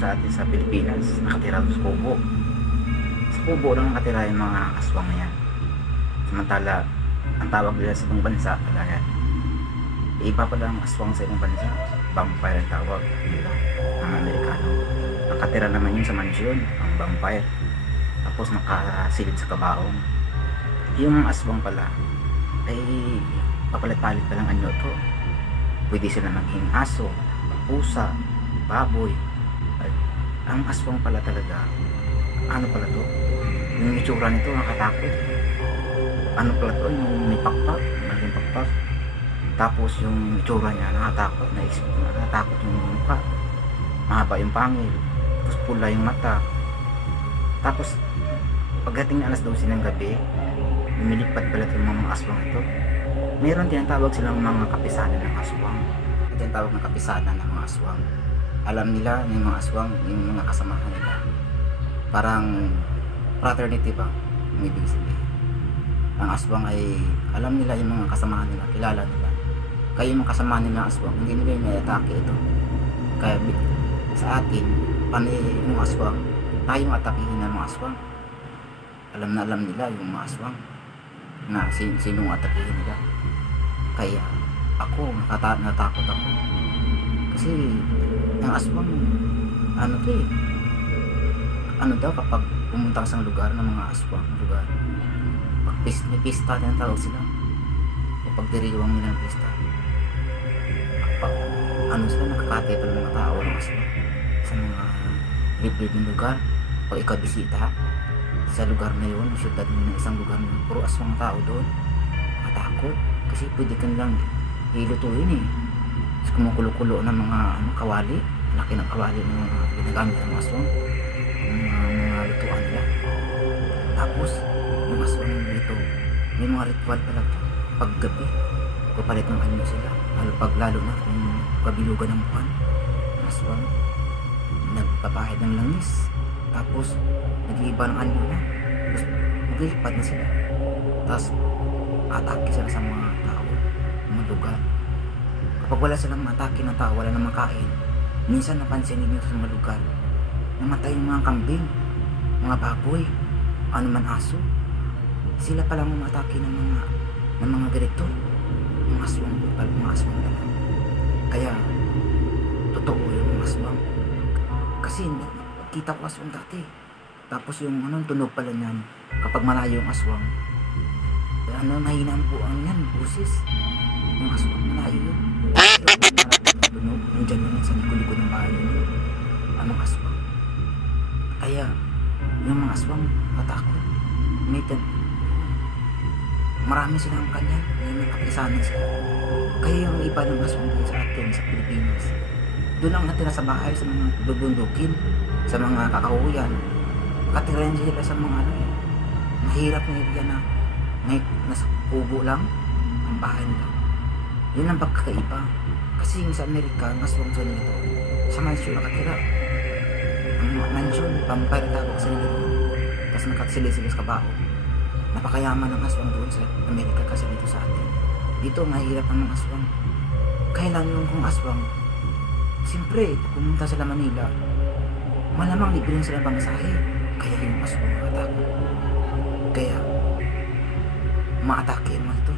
sa atin sa Pilipinas, nakatira sa kubo. Sa kubo lang nakatira yung mga aswang na yan. Samantala, ang tawag nila sa ibang bansa, kalayan. Iba pala ang aswang sa ibang bansa. Vampire ang tawag nila, ang Amerikano. Nakatira naman yun sa mansyon, ang vampire. Tapos nakasilid sa kabaong. Yung aswang pala, ay papalit-palit pa lang anyo to. Pwede sila maging aso, pusa, baboy. At ang aswang pala talaga, ano pala to? Yung itsura nito nakatakot. Ano pala to? Yung may pakpak, malaking pakpak. Tapos yung itsura niya nakatakot, nakatakot yung mukha. Mahaba yung pangil, tapos pula yung mata. Tapos pagdating alas 12 ng gabi, lumilipad pala yung mga aswang ito. Meron tinatawag silang mga kapisanan ng aswang. Tinatawag na kapisanan ng mga aswang. Alam nila yung mga aswang, yung mga kasamahan nila. Parang fraternity ba? Yung ibig sabihin. Ang aswang ay alam nila yung mga kasamahan nila, kilala nila. Kaya yung mga kasamahan nila ng aswang, hindi nila yung atake ito. Kaya sa atin, panay yung aswang, tayong atakihin ng mga aswang. Alam na alam nila yung mga aswang na sinong atakihin nila. Kaya ako natakot ako kasi ang aswang ano to eh, ano daw kapag pumunta ka sa lugar ng mga aswang lugar, pag may pista na tawag sila o pag diriwang nila ng pista, pag ano sila nakakatay pa ng mga tao ng aswang sa mga libre ng lugar. Pag ikaw bisita sa lugar na yun, syudad mo ng isang lugar na yun, puro aswang tao doon, makatakot kasi pwede ka nilang ilutuin eh. Tapos kumukulo-kulo ng mga kawali, laki ng kawali ng mga ginagamit ng aswang, mga lutuan nila. Tapos yung aswang dito, may mga ritual pala to. Pag gabi, papalit ng anyo sila, lalo na kung kabilugan ng buwan, ang aswang nagpapahid ng langis, tapos nag-iiba ng anyo na, tapos maglilipad na sila, tapos atake sila sa mga tao, mga lugar. Kapag wala silang atake ng tao, wala namang kain, minsan napansin ninyo sa mga lugar, namatay yung mga kambing, mga baboy, ano man aso, sila palang umatake ng mga ganito, mga aswang pala. Kaya totoo yung mga aswang, kasi kita ko aswang dati. Tapos yung tunog pala niyan, kapag malayo yung aswang, mahina ang buang yan, busis. Yung aswang malayo yun. Tunog, nandyan naman sa likod-likod ng bahay yun. Anong aswang? Kaya, yung mga aswang, matakot. Marami silang kanya, may kapisanan sila. Kaya yung iba ng aswang dito sa atin, sa Pilipinas, doon lang natira sa bahay, sa mga bubundukin, sa mga kakahuyan. Katira yan sila sa mga mahirap na area na nasa kubo lang ang bahay nila. Yun ang pagkakaiba. Kasi yung sa Amerika, ang aswang sa nito, sa mansyon nakatira. Ang mansyon, vampire tawag sa nila. Tapos nakasilis-silis ka bao. Napakayaman ng aswang doon sa Amerika kasi dito sa atin. Dito mahirap ang mga aswang. Kailan yung kung aswang, siyempre, pumunta sila Manila, malamang libre sila pamasahe. Kaya yung aswang makatakot. Kaya, maatake yung mga ito.